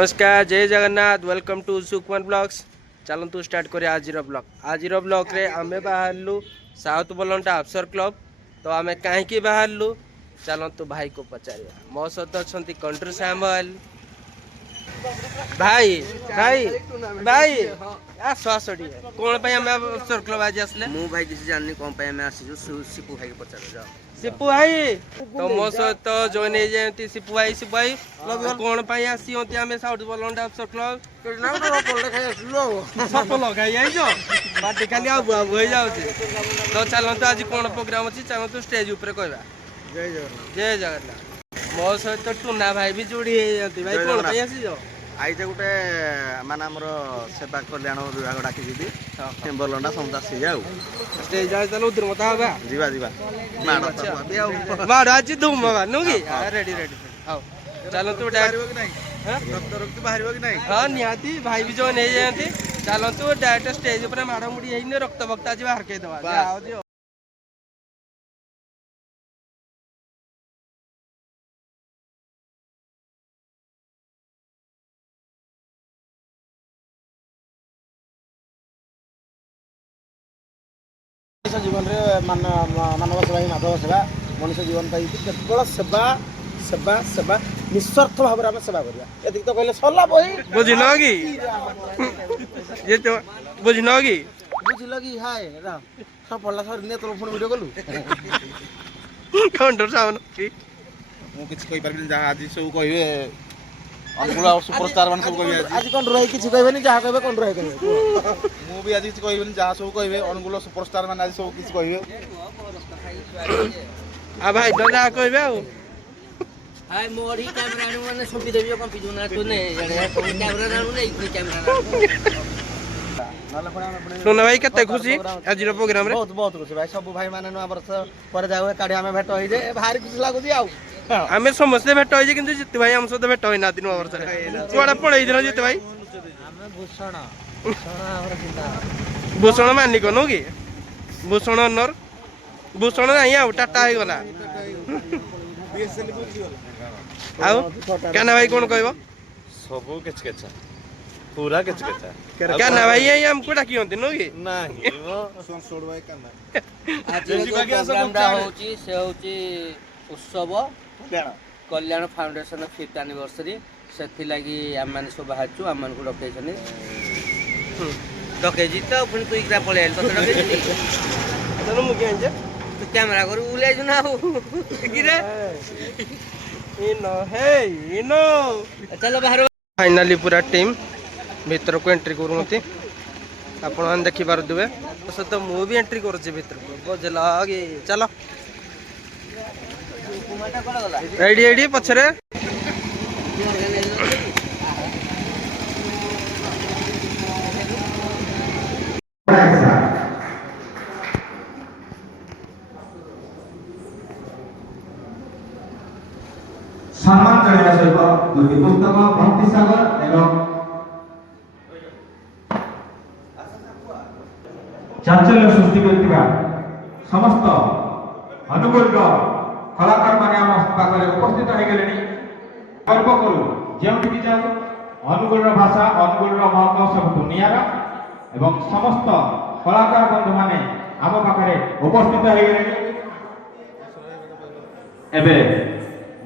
नमस्कार जय Jagannath welcome to Sukhman blogs. चलतु स्टार्ट करें आज ब्लॉग। आज ब्लॉग रे आमे बाहरलु साउथ बलंटा अफसर क्लब। तो आमे कहीं बाहरलु चलतु भाई को पचारिया। मो सहित अच्छा कंट्री सैमुअल भाई भाई भाई आस आस कौन अफसर क्लब आज आसले मु भाई किसी जाननी कौन पे मैं आसी जो सिपू भाई को पचार जाओ। सिपू भाई तो मो सहित जॉइन हो जाती सिपू भाई कौन पे आसी आम साउथ बलंटा अफसर क्लब सफल खाई पार्टी खाली आबू आबू हो जाऊँगी। तो चलतु आज कौन प्रोग्राम अच्छी चलतु स्टेज उपर कहवा जय जगन्नाथ। मो सहित टूना भाई भी जोड़ी भाई कौन पे आसी आई जे गोटे माने हमर सेवा कल्याण विभाग डाकी जी बलंडा समझ आसी जाऊ स्टेज जाए चलो उधर मत आवा जीवा जीवा माड़ आज धूम होगा नुगी रेडी रेडी आओ चलो तू डायरेक्ट दफ्तर के बाहर कि नहीं। हां निहाती भाई भी जो नहीं जाती चलो तू डायरेक्ट स्टेज ऊपर माड़ा मुड़ी हेने रक्त भक्त आज बाहर के दवा जाओ दियो। जीवन मानव सेवा ही माधव सेवा मनुष्य जीवन केवल सेवा सेवा सेवा निस्वार्थ भाव में सेवा करिया एतिक तो कहले सरला बही बुझिल कि ये तो बुझिल कि बुझिल कि हाय रा सब पडला सर ने तो फोन वीडियो कलु काउंटर साउंड की मु किछ कहि परबिन जहा आज सब कहिबे अनुकूल सुपरस्टार मान सब कहिबे आज कोन रही किछ कहबेनी जहा कहबे कोन रही कहबे मु भी आज किछ कहिबेनी जहा सब कहिबे अनुकूल सुपरस्टार मान आज सब किछ कहिबे आ भाई तो जा कहबे आ हाय मोरी कैमरा नु माने सुपी देबियो कम पिजुना तो ने जाने तो कैमरा नु नै कोई कैमरा टूना भाई कते खुशी आज प्रोग्राम रे बहुत बहुत खुशी भाई सब भाई माने नु वर्ष पर जाऊ काडी हमें भेट होई जे भारी खुशी लागु जी आउ आमे समस्त भेट होई जे किंतु जित भाई हम सहित भेट होई ना दिन वर्ष रे कुआडा पळेई दिन जित भाई हमें भूषण हमर चिंता भूषण मानिक नो कि भूषण नर भूषण नहीं आउ टाटा हो गला आउ काना भाई कोन कहबो सब किछ केचा पूरा किछ केचा काना भाई यही हमको डाकी होंती नो कि नहीं वो सोन सोडवाय काना आज प्रोग्रामटा होची से होची उत्सव कल्याण फाउंडेशन 5th एनिवर्सरी सेथि लागि हम माने सब हाचू हम मान को डकेछनी डकेजी तो पुन तू इकरा पळे आइल तो डकेजी चलो मु के जे तो कैमरा करू उले जु ना किरे इनो हे इनो चलो बाहर फाइनली पूरा टीम भीतर को एंट्री करूँगी आपण देखी पारे सहित मु भी एंट्री करुच्ची भीतर को बुझल कि चलो एडी एडी पछरे सम्मान जनाइबा सहित दुई पुस्तक भक्ति सागर एवं चांचल्य सृष्टि करथिबा समस्त अनुकूल कलाकार माने आम पाखरे उपस्थित हो गेलेनी गर्व करू जेउठी जाऊ अनुकूल भाषा अनुकूल महत्व सब दुनियार एवं समस्त कलाकार बंधु माने आम पाखरे उपस्थित हो गेलेनी एबे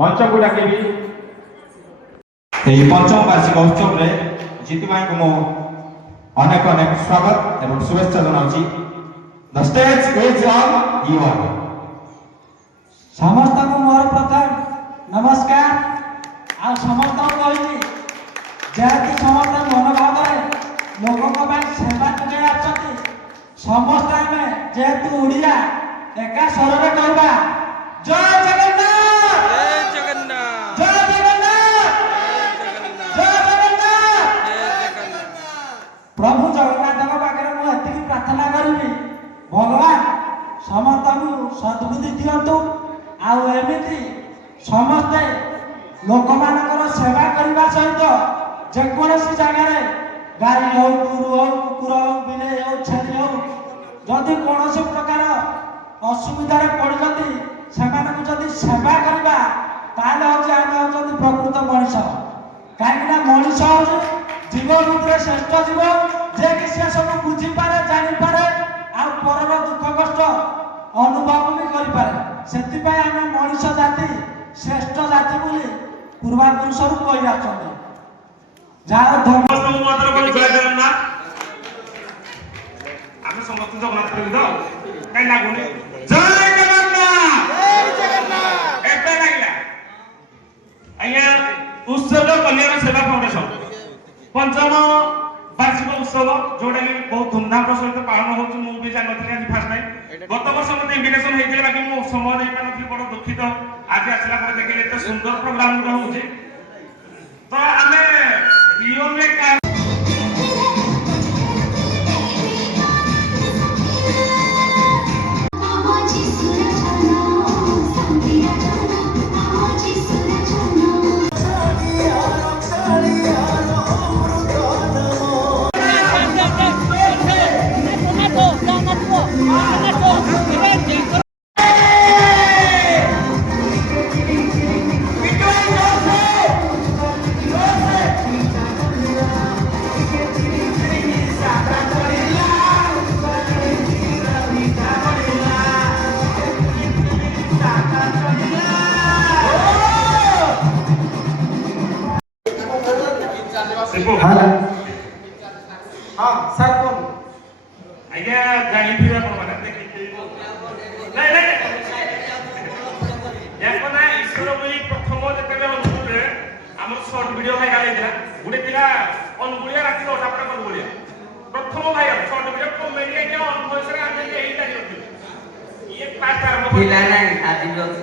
मंच को डाकेबी एही पंचम वार्षिक उत्सव रे जीतू भाई को मो अनेक अनेक स्वागत एवं शुभेच्छा जनाउची। The stage is on your समस्त को मोर प्रथम नमस्कार आ समस्त कहिनी जेति समस्त मनोभाव रे लोक को बा सेवा करे आछती समस्त हमें जेतु उड़िया एका स्वर रे कहबा जय जगन्नाथ जय जगन्नाथ जय जगन्नाथ जय जगन्नाथ प्रभु जगन्नाथ पाखरे मु एतिकी प्रार्थना करिबी भगवान समस्त को सद्बुद्धि दियंतु आउ एमिति समस्ते लोक मानकर सेवा करने सहित जेकोसी जगार गाई हो गुरु हो कुकुर हो बिले हो छेली हो जदि कौन प्रकार असुविधा पड़ती से सेवा करवा ताले हूँ आम हूँ प्रकृत मनीष କାହିଁକି ନା ମଣିଷ ହଉଛି ଜୀବ ଭିତରେ ଶ୍ରେଷ୍ଠ ଜୀବ, ଯେ କି ସେ ସବୁ ବୁଝିପାରେ, ଜାଣିପାରେ, ଆଉ ପରର ଦୁଃଖ କଷ୍ଟ ଅନୁଭବ ବି କରିପାରେ। ସେଥିପାଇଁ ଆମେ ମଣିଷ ଜାତି ଶ୍ରେଷ୍ଠ ଜାତି ବୋଲି ପୂର୍ବାପୁରୁଷରୁ କହି ଆସୁଛନ୍ତି। ଯାହାର ଧର୍ମ ସମସ୍ତଙ୍କୁ ମତରେ ବୋଲି ଜୟ ଜଗନ୍ନାଥ। ଆମେ ସମସ୍ତେ ଜଗନ୍ନାଥ ପ୍ରେମୀ ତ କାଇଁ ଲାଗୁନି? ଜୟ ଜଗନ୍ନାଥ, ଜୟ ଜଗନ୍ନାଥ। ଏବେ ଲାଗିଲା ଆଜ୍ଞା। ଉତ୍ସର୍ଗ କଲ୍ୟାଣ ସେବା ଫାଉଣ୍ଡେସନ ପଞ୍ଚମ ବାର୍ଷିକ ଉତ୍ସବ, ଯୋଉଟା କି ବହୁତ ଧୁମଧାମର ସହିତ ପାଳନ ହଉଛି। ମୁଁ ବି ଜାଣିନଥିଲି, ଆଜି ଫାର୍ଷ୍ଟ ଟାଇମ୍। ଗତ ବର୍ଷ ମତେ ଇନଭିଟେସନ ହେଇଥିଲା, ବାକି ମୁଁ ସମୟ ଦେଇପାରିନଥିଲି, ବଡ ଦୁଃଖିତ। ଆଜି ଆସିଲା ପରେ ଦେଖିଲି ଏତେ ସୁନ୍ଦର ପ୍ରୋଗ୍ରାମ ଗୁଡା ହଉଛି। ତ ଆମେ ଲିଓନରେ ହଁ ସାର୍ କୁହନ୍ତୁ। ଆଜ୍ଞା ଜାଣିଥିବେ ଆପଣମାନେ ଦେଖିଥିବେ। ନାଇଁ ନାଇଁ ୟାଙ୍କ ନା ଈଶ୍ୱର ବୋଲି ପ୍ରଥମ ଯେତେବେଳେ ଅନୁଗୁଳରେ ଆମର ସର୍ଟ ଭିଡିଓ ଭାଇରାଲ ହେଇଥିଲା, ଗୋଟେ ଥିଲା ଅନୁଗୁଳିଆ ରାତି 9ଟା ପରେ ଅନୁଗୁଳିଆ ପ୍ରଥମ ଭାଇରାଲ ସର୍ଟ ଭିଡିଓ କମେଡି ଆଜ୍ଞା ଅନୁଭବରେ ଆମେ ଏଇ ପାରିନଥିଲୁ। ଇଏ ଫାଷ୍ଟ ଆରମ୍ଭ ଥିଲା ନାହିଁ, ଆଜି ବି ଅଛି।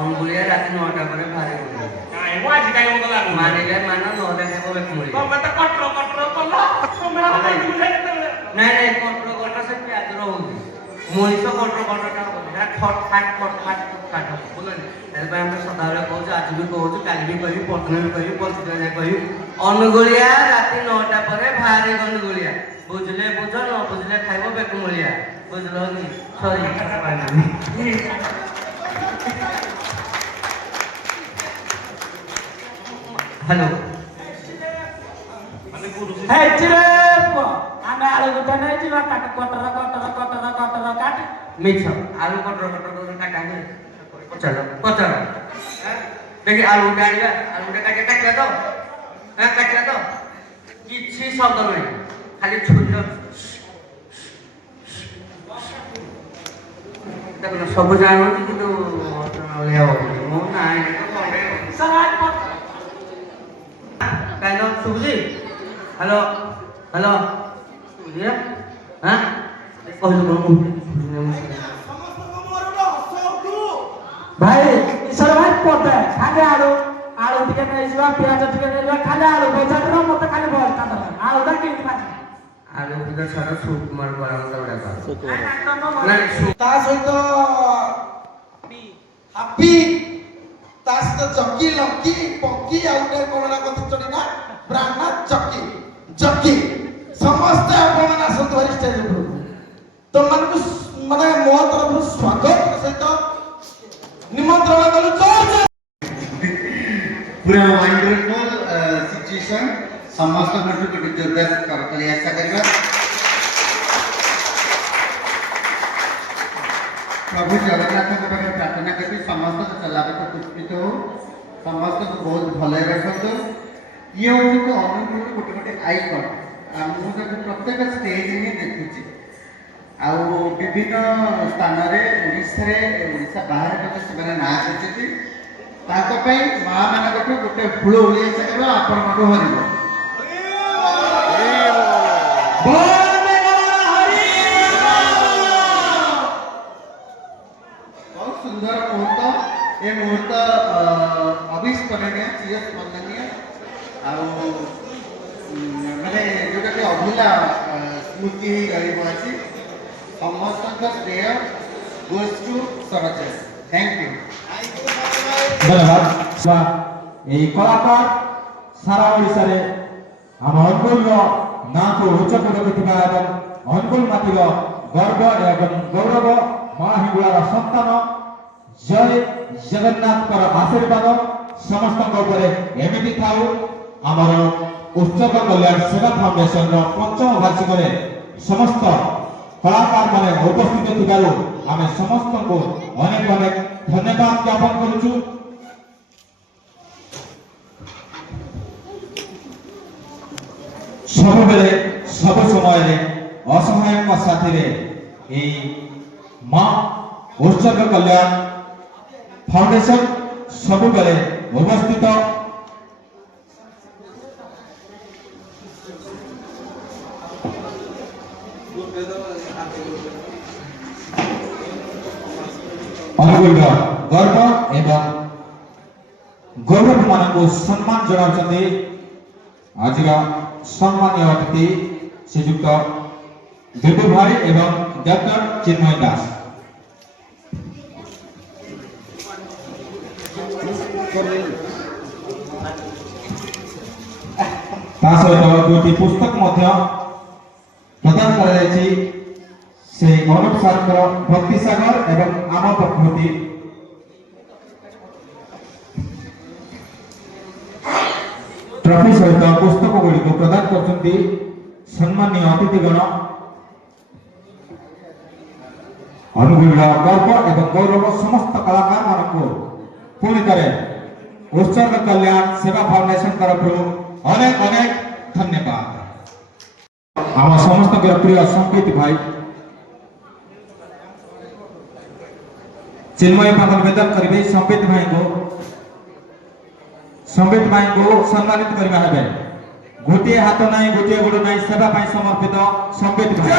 ଅନୁଗୁଳିଆ ରାତି 9ଟା ପରେ ଭାରି ବୁଲିବ। କାଇଁ ମୁଁ ଆଜି କାଇଁ ମତେ ଲାଗୁନି। ମାନିଲେ ମାନ, ନହେଲେ ଖାଇବ ବେକ ମୁଳି। ତମେ ତ କଟର କଟର କଲ ତମେ ନାଇଁ ନାଇଁ, କଟର କଟର ସେ ପିଆଜର ହଉଛି। ମଣିଷ କଟର କଟରଟା ହଉଛି, ସେଟା ଖଟ ଖାଟ ଖଟ ଖାଟ ଖାଟ ବୁଝୁନି। ସେଥିପାଇଁ ଆମେ ସଦାବେଳେ କହୁଛୁ, ଆଜି ବି କହୁଛୁ, କାଲି ବି କହିବି, ପଟନ ବି କହିବି, ପଞ୍ଚଦିନ ଯାଏ କହିବି। ଅନୁଗୁଳିଆ ରାତି 9ଟା ପରେ ଭାରି ଗଣ୍ଡୁଗୁଳିଆ। ବୁଝିଲେ ବୁଝ, ନ ବୁଝିଲେ ଖାଇବ ବେକ ମୁଳିଆ। ବୁଝିଲ କି? Sorry hello. ହେଇଚିରେ ପୁଅ, ଆମେ ଆଳୁ ଗୋଟେ ନେଇଯିବା, କାଟ କଟର କଟର କଟର କଟର କାଟି। ମିଛ ଆଳୁ କଟର କଟର କାଟା ହୁଏ। ପଚାର ପଚାର ଦେଖି ଆଳୁ ଗୋଟେ ଆଣିବା, ଆଳୁ ଗୋଟେ କାଟିବା ତ, କାଟିବା ତ, କିଛି ଶବ୍ଦ ନାହିଁ, ଖାଲି ଛୁରୀର ଦେଖୁନ ସବୁ ଜାଣୁଛି, କିନ୍ତୁ ମୁଁ ନାହିଁ କାହିଁକି ଶୁଭୁଛି? ହ୍ୟାଲୋ ହ୍ୟାଲୋ, ଶୁଭୁଛି? ହଁ କହିଲୁ କଣ? ଭାଇ ଈଶ୍ୱର ଭାଇ ପଟେ ଖାଲି ଆଳୁ ଆଳୁ ଟିକେ ନେଇଯିବା, ପିଆଜ ଟିକେ ନେଇଯିବା, ଖାଲି ଆଳୁ ବଜାରର ମତେ ଖାଲି ବସ୍ତା ଦରକାର। ଆଳୁଟା କେମିତି ମାରିବା? ଆଳୁ ଭିତରେ ଛାଡ଼ ସୁକୁମାର ବରାମଦ ଗୁଡ଼ାକ ତା ସହିତ ହାପି, ତା ସହିତ ଜକି ଲକି ପକି, ଆଉ ଗୋଟେ କଣ ନା କଥା ଚଢି ନା ବ୍ରାହ୍ମଣ ଜକି ଜକି, ସମସ୍ତେ ଆପଣମାନେ ଆସନ୍ତୁ ଭାରି ଷ୍ଟେଜ ଉପରକୁ। ତମମାନଙ୍କୁ ମାନେ ମୋ ତରଫରୁ ସ୍ୱାଗତ ସହିତ ନିମନ୍ତ୍ରଣ କଲୁ। पूरा वंडरफुल सिचुएशन समस्त गोटे जोरदार करतली आशा करवा। प्रभु जगन्नाथ प्रार्थना करी समस्त चलापथ पुष्पित हो, समस्त को बहुत भल रखु। ये हूँ तो अनुकूल गोटे गोटे आइकन मुझे प्रत्येक स्टेज में देखुची विभिन्न स्थान ओडिशा बाहर से ना करते माँ मान गोटे फूल ओलिया चाहिए आपण हरिब बहुत सुंदर मुहूर्त। ये मुहूर्त अविस्मरणीय चिरस्मरणीय माने जोटा कि अभूला स्मृति रही समस्त श्रेय गोज टू सरच। Thank you. धन्यवाद। এই কলাকার সারা ওড়িশারে ଆମ ଅନୁଗୁଳର ନାଁକୁ ଉଚ୍ଚକୁ ରଖିଥିବା ଏବଂ ଅନୁଗୁଳ ମାଟିର ଗର୍ବ ଏବଂ ଗୌରବ ମା ହିଙ୍ଗୁଳାର ସନ୍ତାନ ଜୟ ଜଗନ୍ନାଥଙ୍କର ଆଶୀର୍ବାଦ समस्त एमती था आमर उत्सर्ग कल्याण सेवा फाउंडेशन पंचम वार्षिक समस्त कलाकार माने उपस्थित थिबारु आमे समस्त को अनेक अनेक धन्यवाद ज्ञापन करूछु। सब बेले सब समय असहाय साथी रे मां उत्सर्ग कल्याण फाउंडेशन सब बेले उपस्थित अनुकूल गर्व एवं गौरव मान को सम्मान जनाउछन्ते आज सम्मानीय अतिथि श्रीयुक्त देवु भाई एवं डॉक्टर चिन्मय दास। दुटी पुस्तक प्रदान कर से गौरव सार भक्ति सागर एवं आम प्रकृति ट्रॉफी सहित पुस्तक गुड़िक प्रदान कर सम्मानीय अतिथिगण अनुकूल गर्व एवं गौरव समस्त कलाकार मान पुणी थे उत्सर्ग कल्याण सेवा फाउंडेशन तरफ अनेक अनेक धन्यवाद। आम समस्त प्रिय संकेत भाई चिन्मय पाक निवेदन करेंगे संबित भाई को सम्मानित करवा है। गोटे हाथ ना गोटे गोड़ ना सेवा पाई समर्पित संबित भाई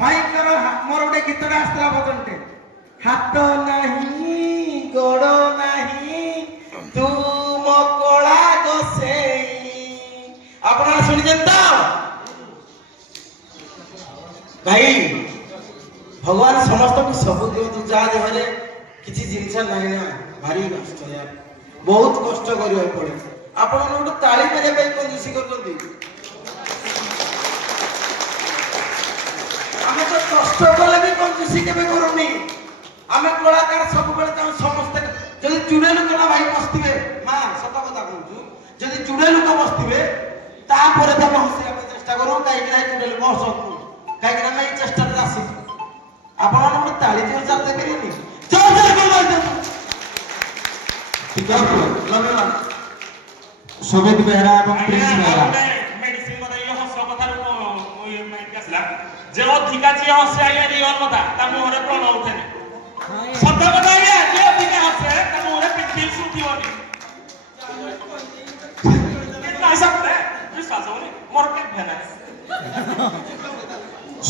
भाई मोर गोटे गीत आसला बजनटे हाथ नहीं गोड़ नहीं तुम कला गोसे अपना सुनिजें तो भाई भगवान समस्त को सब दिवस जहाँ देहरे किसी जिनस नहीं ना भारी कष्ट यार बहुत कष्ट करिया पड़े आपण गोटे ताली मारे कंजूसी करते आम तो कष्ट कले भी कंजूसी केवे करूनी आम कलाकार सब बेले समस्ते जब चुड़े लोक ना भाई बसते माँ सत कथा कहूँ जब चुड़े लोक बसते तुम हसिया चेष्टा करो कहीं चुड़े लोक हसतु कहीं चेष्टा आसी आप ताली जोरदार देखेनि सुमित बेहरा एवं प्रिंस बेहरा मेडिसिन बताइए हस कथा ये माइंड के असला जे अधिका जे हसे आया रियल कथा ता मोहरे प्रण उठेने सत्य बताइए जे अधिका हसे ता मोहरे पिछली सुती होनी कितना सकते विश्वास होनी मोर के भेना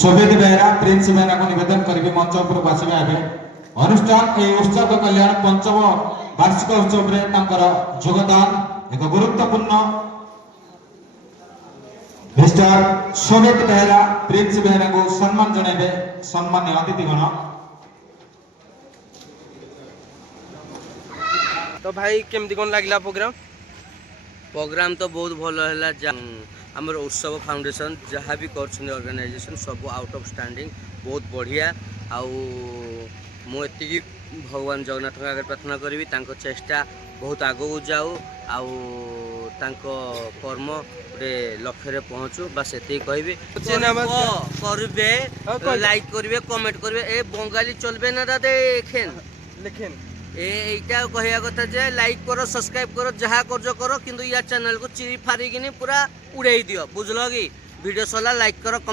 सुमित बेहरा प्रिंस बेहरा को निवेदन करेंगे मंच पर आसवा है अनुष्ठान ए उत्सर्ग कल्याण पंचम वार्षिक उत्सव रे तांकर योगदान एक गुरुत्वपूर्ण मिस्टर सुमित बेहरा प्रिंस बेहरा को सम्मान जणाइबे सम्मान्य अतिथिगण। तो भाई केमती कौन लगला प्रोग्राम तो बहुत भल है आमर उत्सव फाउंडेशन जहाँ भी कर ऑर्गेनाइजेशन सब आउट ऑफ स्टैंडिंग बहुत बढ़िया मुझे भगवान जगन्नाथ आगे प्रार्थना करी चेष्टा बहुत आगू जाऊ कर्म गोटे लक्ष्य पहुँचू बस ये कहबी करेंगे लाइक करेंगे कमेंट करेंगे ए बंगाली चलबे ना दादे लेखेन एटा कहया कथा जे लाइक करो सब्सक्राइब करो जहाँ करो किंतु या चैनल को चिरी फारिकी पूरा उड़े दियो बुझल कि वीडियो सला लाइक करो कमेंट